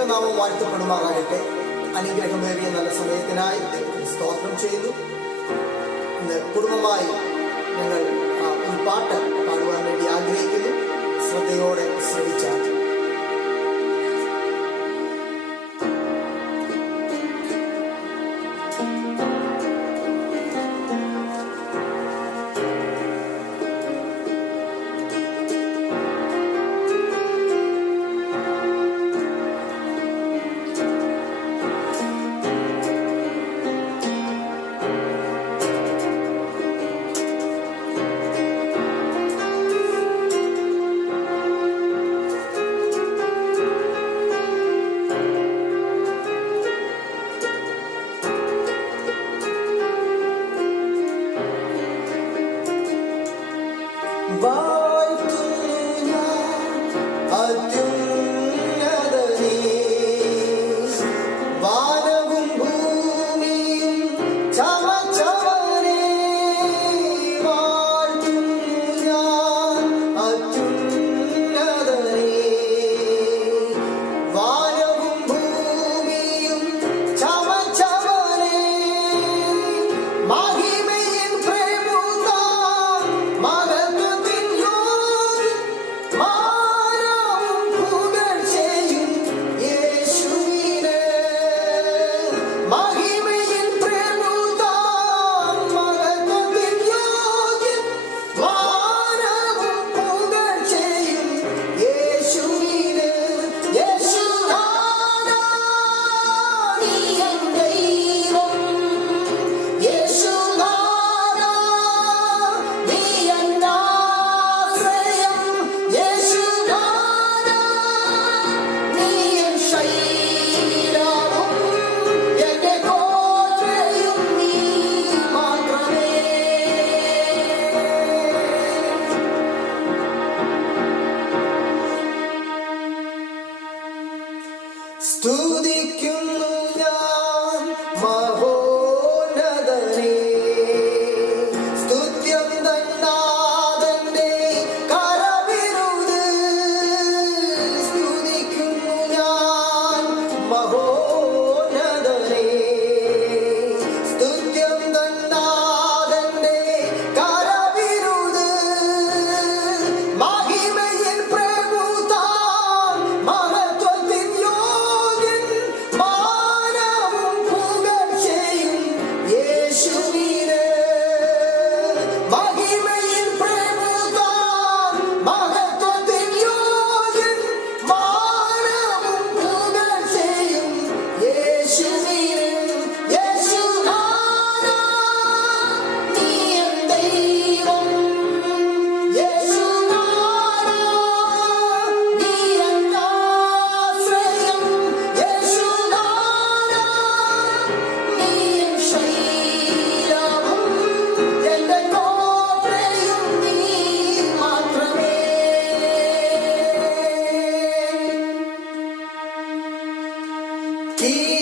ദൈവനാമം വാഴ്ത്തപ്പെടുമാറായിട്ടെ അനുഗ്രഹമേറിയ നല്ല സമയത്തിനായി സ്തോത്രം ചെയ്തു ഇന്ന് കുടുംബമായി ഞങ്ങൾ ഈ പാട്ട് പാടുവാൻ വേണ്ടി ആഗ്രഹിക്കുന്നു. ശ്രദ്ധയോടെ ശ്രമിച്ചാൽ സ്തുതിക്കുന്നു. ti.